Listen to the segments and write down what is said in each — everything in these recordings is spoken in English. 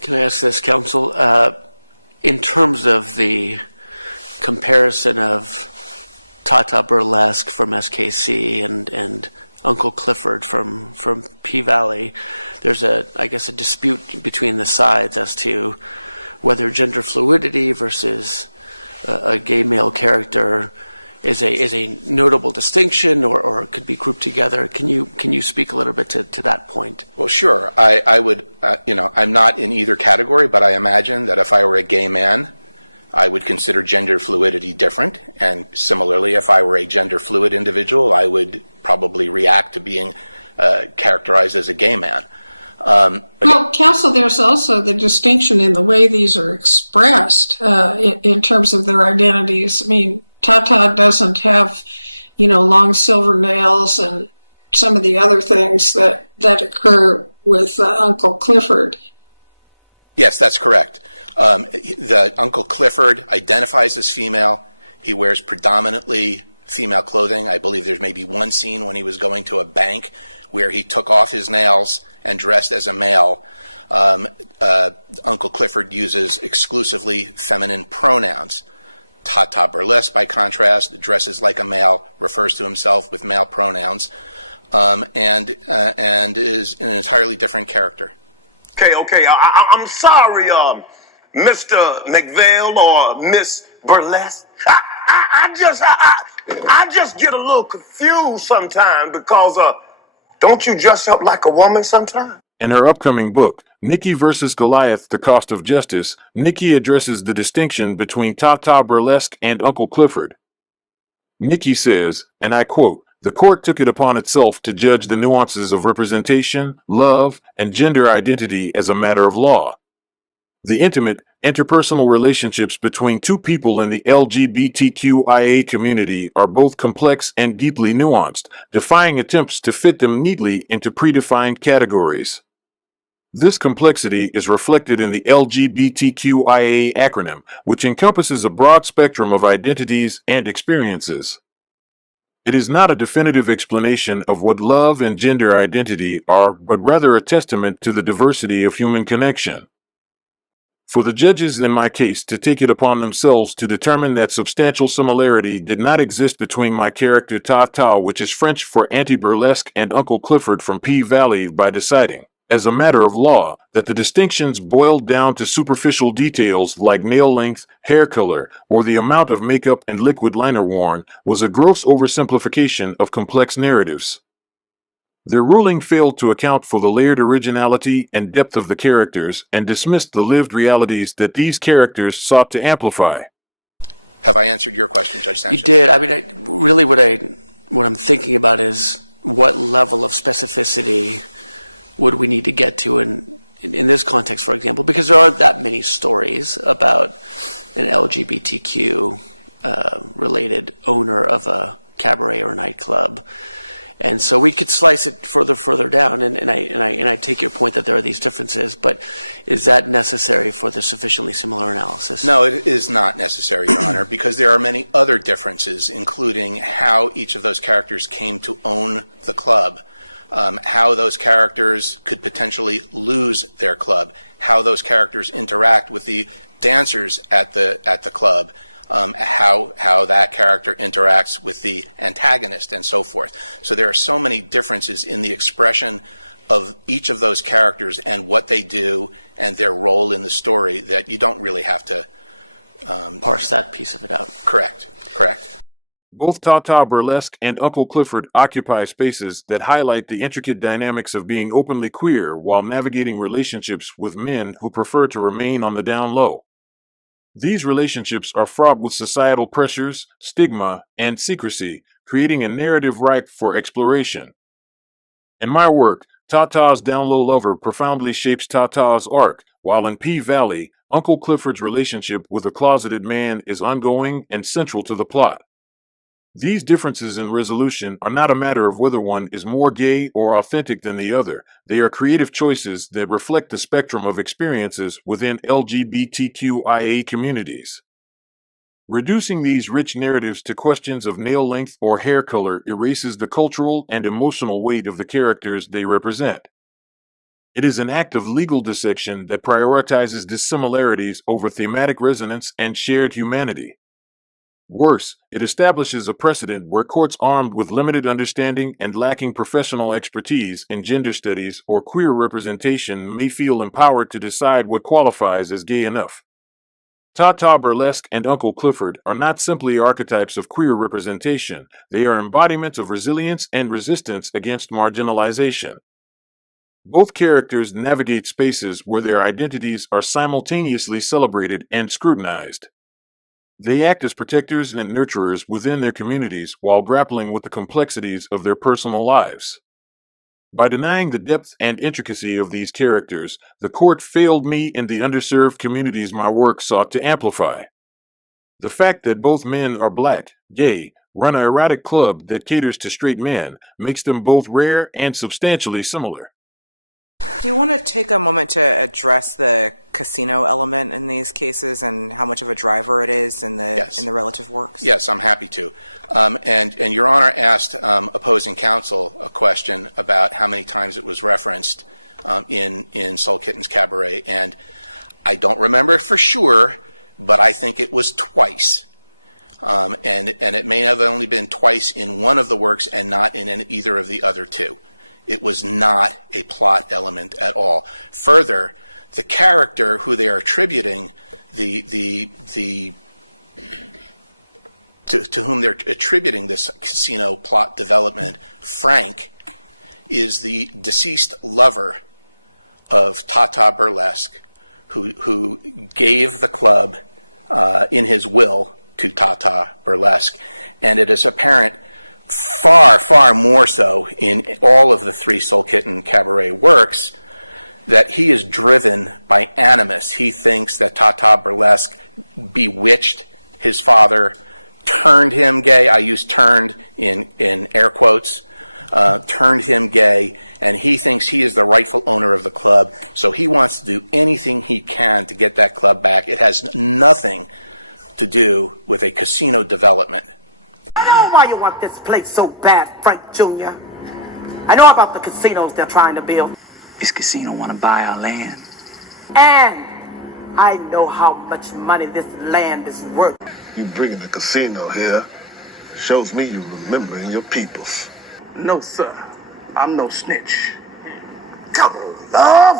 Can I ask this, counsel? In terms of the comparison of TATA Burlesque from SKC and Uncle Clifford from P-Valley, there's I guess a dispute between the sides as to whether gender fluidity versus a gay male character is a notable distinction or could be grouped together. Can you speak a little bit to that point? Well, sure. I would, I'm not in either category, but I imagine that if I were a gay man, I would consider gender fluidity different. And similarly, if I were a gender fluid individual, I would probably react to being characterized as a gay man. Well, counsel, there's also the distinction in the way these are expressed in terms of their identities. I mean, TATA doesn't have, long silver nails and some of the other things that occur with Uncle Clifford. Yes, that's correct. The Uncle Clifford identifies as female. He wears predominantly female clothing. I believe there's maybe one scene when he was going to a bank where he took off his nails and dressed as a male. Uncle Clifford uses exclusively feminine pronouns. TATA Burlesque, by contrast, dresses like a male, refers to himself with male pronouns, and is an entirely different character. Okay. I'm sorry, Mr. McVeigh or Miss Burlesque. I just get a little confused sometimes because don't you dress up like a woman sometimes? In her upcoming book, Nikki vs. Goliath, The Cost of Justice, Nikki addresses the distinction between TATA Burlesque and Uncle Clifford. Nikki says, and I quote, "The court took it upon itself to judge the nuances of representation, love, and gender identity as a matter of law. The intimate, interpersonal relationships between two people in the LGBTQIA community are both complex and deeply nuanced, defying attempts to fit them neatly into predefined categories. This complexity is reflected in the LGBTQIA acronym, which encompasses a broad spectrum of identities and experiences. It is not a definitive explanation of what love and gender identity are, but rather a testament to the diversity of human connection. For the judges in my case to take it upon themselves to determine that substantial similarity did not exist between my character TATA, which is French for anti-burlesque, and Uncle Clifford from P-Valley, by deciding, as a matter of law, that the distinctions boiled down to superficial details like nail length, hair color, or the amount of makeup and liquid liner worn, was a gross oversimplification of complex narratives. Their ruling failed to account for the layered originality and depth of the characters and dismissed the lived realities that these characters sought to amplify." Have I answered your question, Judge Sanchez? You did. I mean, really what I'm thinking about is what level of specificity would we need to get to in this context, for example, because there aren't that many stories about an LGBTQ related owner of a cabaret or nightclub. And so we could slice it further down, and I take your point that there are these differences, but is that necessary for the sufficiently similar analysis? No, it is not necessary, Your Honor, because there are many other differences, including how each of those characters came to own the club, how those characters could potentially lose their club, how those characters interact with the dancers at the club, how that character interacts with the antagonist, and so forth. So there are so many differences in the expression of each of those characters and what they do and their role in the story that you don't really have to parse that piece of it out. Correct. Both TATA Burlesque and Uncle Clifford occupy spaces that highlight the intricate dynamics of being openly queer while navigating relationships with men who prefer to remain on the down low. These relationships are fraught with societal pressures, stigma, and secrecy, creating a narrative ripe for exploration. In my work, TATA's down-low lover profoundly shapes TATA's arc, while in P-Valley, Uncle Clifford's relationship with a closeted man is ongoing and central to the plot. These differences in resolution are not a matter of whether one is more gay or authentic than the other. They are creative choices that reflect the spectrum of experiences within LGBTQIA communities. Reducing these rich narratives to questions of nail length or hair color erases the cultural and emotional weight of the characters they represent. It is an act of legal dissection that prioritizes dissimilarities over thematic resonance and shared humanity. Worse, it establishes a precedent where courts armed with limited understanding and lacking professional expertise in gender studies or queer representation may feel empowered to decide what qualifies as gay enough. TATA Burlesque and Uncle Clifford are not simply archetypes of queer representation, they are embodiments of resilience and resistance against marginalization. Both characters navigate spaces where their identities are simultaneously celebrated and scrutinized. They act as protectors and nurturers within their communities while grappling with the complexities of their personal lives. By denying the depth and intricacy of these characters, the court failed me in the underserved communities my work sought to amplify. The fact that both men are black, gay, run an erotic club that caters to straight men makes them both rare and substantially similar. Do you want to take a moment to address the casino element in these cases and how much of a driver it is in the relative works? Yes, I'm happy to. And Your Honor asked opposing counsel a question about how many times it was referenced in Soul Kitten's Cabaret, and I don't remember for sure, but I think it was twice. And it may have only been twice in one of the works and not in either of the other two. It was not a plot element at all. Further, the character who they are attributing to whom they're attributing this casino plot development, Frank, is the deceased lover of TATA Burlesque, who gave the club in his will to TATA Burlesque, and it is apparent far, far more so in all of the three Soul Kitten Cabaret works that he is driven by animus. He thinks that TATA Burlesque bewitched his father, turned him gay. I use turned in air quotes, turned him gay, and he thinks he is the rightful owner of the club, so he wants to do anything he can to get that club back. It has nothing to do with a casino development. I know why you want this place so bad, Frank Jr. I know about the casinos they're trying to build. This casino want to buy our land. And I know how much money this land is worth. You bringing the casino here shows me you remembering your peoples. No, sir. I'm no snitch. Come on, love.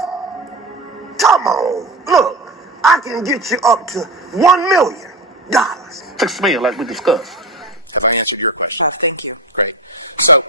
Come on. Look, I can get you up to $1 million. 6 million, like we discussed. Have I answered your question? Thank you. Great. So